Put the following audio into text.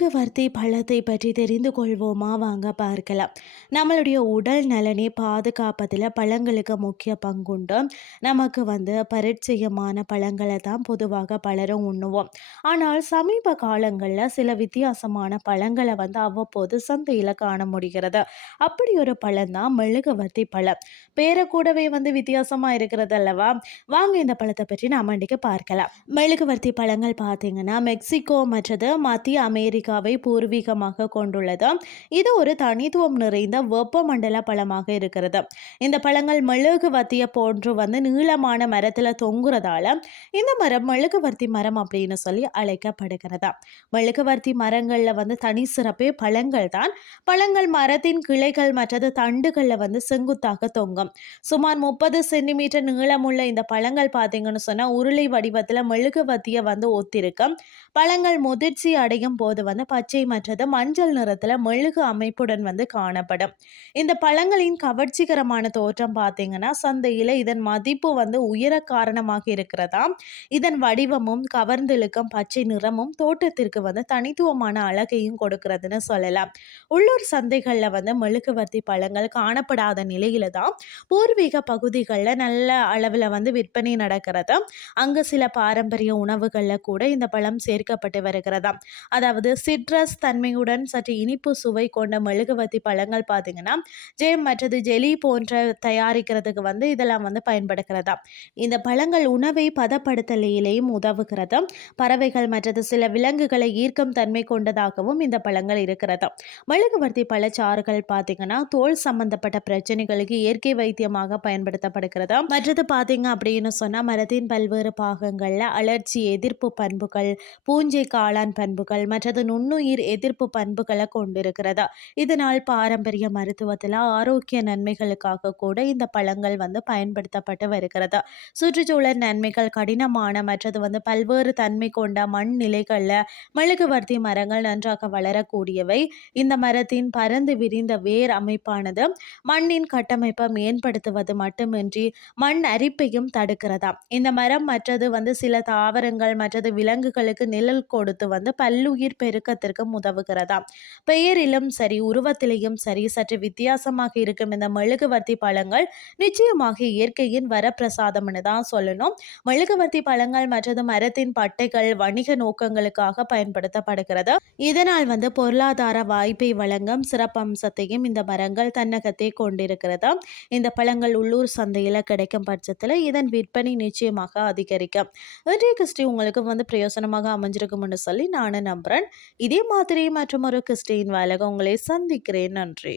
பழத்தை பற்றி தெரிந்து கொள்வோமா? வாங்க பார்க்கலாம். நம்மளுடைய உடல் நலனை பாதுகாப்பதில் பழங்களுக்கு முக்கிய பங்குண்டு நமக்கு வந்து பரிச்சயமான பழங்களை தான் பொதுவாக பலரும் உண்ணுவோம். ஆனால் சமீப காலங்களில் சில வித்தியாசமான பழங்களை வந்து அவ்வப்போது சந்தையில் காண முடிகிறது. அப்படி ஒரு பழம் தான் மெழுகுவர்த்தி பழம். பேரை கூடவே வந்து வித்தியாசமாக இருக்கிறது அல்லவா? வாங்க இந்த பழத்தை பற்றி நாம் இன்றைக்கு பார்க்கலாம். மெழுகுவர்த்தி பழங்கள் பார்த்தீங்கன்னா மெக்சிகோ மற்றது மத்திய அமெரிக்காவை பூர்வீகமாக கொண்டுள்ளது. இது ஒரு தனித்துவம் நிறைந்த வெப்பமண்டல பழமாக இருக்கிறது. இந்த பழங்கள் மெழுகுவர்த்திய போன்று வந்து நீளமான மரத்தில் தொங்குறதால இந்த மரம் மெழுகுவர்த்தி மரம் அப்படின்னு சொல்லி அழைக்கப்படுகிறது. மெழுகுவர்த்தி மரங்களில் வந்து தனி சிறப்பே பழங்கள் தான். பழங்கள் மரத்தின் கிளைகள் மற்றது தண்டுகளில் வந்து செங்குத்தாக தொங்கும். சுமார் முப்பது சென்டிமீட்டர் நீளமுள்ள இந்த பழங்கள் பார்த்தீங்கன்னு சொன்னால் உருளை வடிவத்தில் மெழுகுவர்த்தியை வந்து ஒத்திருக்கும் பழங்கள் முதிர்ச்சி அடையும் போது வந்து பச்சை மற்றது மஞ்சள் நிறத்தில் மெழுகு அமைப்புடன் வந்து காணப்படும். இந்த பழங்களின் கவர்ச்சிகரமான தோற்றம் பார்த்தீங்கன்னா சந்தையில் இதன் மதிப்பு வந்து உயர காரணமாக இருக்கிறதா? இதன் வடிவமும் கவர்ந்திழுக்கும் பச்சை நிறமும் தோட்டத்திற்கு வந்து தனித்துவமான அழகையும் கொடுக்கிறதுன்னு சொல்லலாம். உள்ளூர் சந்தைகளில் வந்து மெழுகுவர்த்தி பழங்கள் காணப்படாத நிலையில தான் பூர்வீக பகுதிகளில் நல்ல அளவில் வந்து விற்பனை நடக்கிறது. அங்கு சில பாரம்பரிய உணவுகளில் கூட இந்த பழம் சேர்க்கப்பட்டு வருகிறதா அதாவது சிட்ரஸ் தன்மையுடன் சற்று இனிப்பு சுவை கொண்ட மெழுகுவத்தி பழங்கள் பார்த்தீங்கன்னா ஜேம் மற்றது ஜெலி போன்ற தயாரிக்கிறதுக்கு வந்து இதெல்லாம் வந்து பயன்படுகிறதா. இந்த பழங்கள் உணவை பதப்படுத்தலையிலேயும் உதவுகிறது. பறவைகள் மற்றது சில விலங்குகளை ஈர்க்கும் தன்மை கொண்டதாகவும் இந்த பழங்கள் இருக்கிறது. மெழுகுவர்த்தி பழச்சாறுகள் பார்த்தீங்கன்னா தோல் சம்பந்தப்பட்ட பிரச்சனைகளுக்கு இயற்கை வைத்தியமாக பயன்படுத்தப்படுகிறது. மற்றது பார்த்தீங்க அப்படின்னு சொன்னால் மரத்தின் பல்வேறு பாகங்களில் அலர்ச்சி எதிர்ப்பு பண்புகள் பூஞ்சை காளான் பண்புகள் மற்றது நுண்ணுயிர் எதிர்ப்பு பண்புகளை கொண்டிருக்கிறது? இதனால் பாரம்பரிய மருத்துவத்தில் ஆரோக்கிய நன்மைகளுக்காக கூட இந்த பழங்கள் வந்து பயன்படுத்தப்பட்டு வருகிறது? சுற்றுச்சூழல் நன்மைகள் கடினமான மற்றது வந்து பல்வேறு தன்மை கொண்ட மண் நிலைகளில் மெழுகுவர்த்தி மரங்கள் நன்றாக வளரக்கூடியவை. இந்த மரத்தின் பரந்து விரிந்த வேர் அமைப்பானது மண்ணின் கட்டமைப்பை மேம்படுத்துவது மட்டுமின்றி மண் அரிப்பையும் தடுக்கிறதா? இந்த மரம் மற்றது வந்து சில தாவரங்கள் மற்றது விலங்குகளுக்கு நிழல் கொடுத்து வந்து பல்லுயிர் பெரு பெருக்கத்திற்கு உதவுகிறதா பெயரிலும் சரி உருவத்திலையும் சரி சற்று வித்தியாசமாக இருக்கும் இந்த மெழுகுவர்த்தி பழங்கள் நிச்சயமாக இயற்கையின் வரப்பிரசாதம்னு தான் சொல்லணும். மெழுகுவர்த்தி பழங்கள் மற்றது மரத்தின் பட்டைகள் வணிக நோக்கங்களுக்காக பயன்படுத்தப்படுகிறது. இதனால் வந்து பொருளாதார வாய்ப்பை வழங்கும் சிறப்பம்சத்தையும் இந்த மரங்கள் தன்னகத்தை கொண்டிருக்கிறது. இந்த பழங்கள் உள்ளூர் சந்தையில் கிடைக்கும் பட்சத்தில் இதன் விற்பனை நிச்சயமாக அதிகரிக்கும். இன்றைய கிறிஸ்டி உங்களுக்கு வந்து பிரயோசனமாக அமைஞ்சிருக்கும்னு சொல்லி நான் நம்புகிறேன் இதே மாதிரி மற்றும் ஒரு கிறிஸ்டின் வேலைக உங்களை சந்திக்கிறேன். நன்றி.